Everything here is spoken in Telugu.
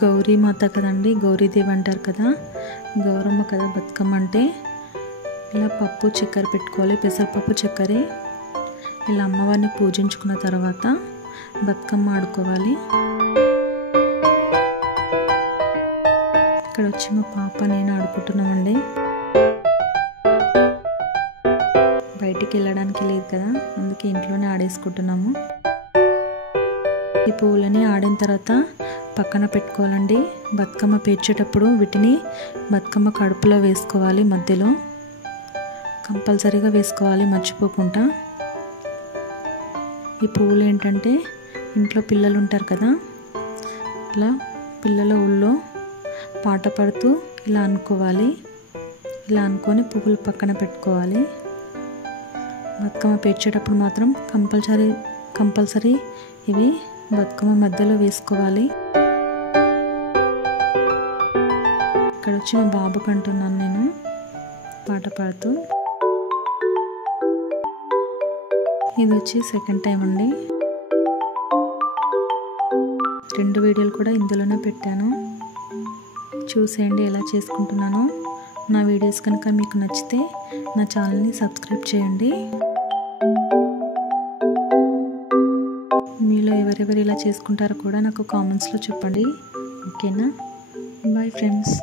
గౌరీ మాత కదండి, గౌరీదేవి అంటారు కదా, గౌరమ్మ కదా బతుకమ్మ అంటే. ఇలా పప్పు చక్కెర పెట్టుకోవాలి, పెసరపప్పు చక్కెర. ఇలా అమ్మవారిని పూజించుకున్న తర్వాత బతుకమ్మ ఆడుకోవాలి. ఇక్కడ వచ్చి మా పాప నేను ఆడుకుంటున్నామండి. బయటికి వెళ్ళడానికి లేదు కదా, అందుకే ఇంట్లోనే ఆడేసుకుంటున్నాము. ఈ పువ్వులని ఆడిన తర్వాత పక్కన పెట్టుకోవాలండి. బతుకమ్మ పేర్చేటప్పుడు వీటిని బతుకమ్మ కడుపులో వేసుకోవాలి, మధ్యలో కంపల్సరీగా వేసుకోవాలి, మర్చిపోకుండా. ఈ పువ్వులు ఏంటంటే ఇంట్లో పిల్లలు ఉంటారు కదా, ఇలా పిల్లల ఊళ్ళో పాట పాడుతూ ఇలా అనుకోవాలి. ఇలా అనుకొని పువ్వులు పక్కన పెట్టుకోవాలి. బతుకమ్మ పేర్చేటప్పుడు మాత్రం కంపల్సరీ ఇవి బతుకమ్మ మధ్యలో వేసుకోవాలి. ఇక్కడ వచ్చి మా బాబుకి అంటున్నాను నేను పాట పాడుతూ. ఇది వచ్చి సెకండ్ టైం అండి. 2 వీడియోలు కూడా ఇందులోనే పెట్టాను, చూసేయండి ఎలా చేసుకుంటున్నానో. నా వీడియోస్ కనుక మీకు నచ్చితే నా ఛానల్ని సబ్స్క్రైబ్ చేయండి. మీలో ఎవరెవరు ఇలా చేసుకుంటారో కూడా నాకు కామెంట్స్లో చెప్పండి, ఓకేనా? Bye friends.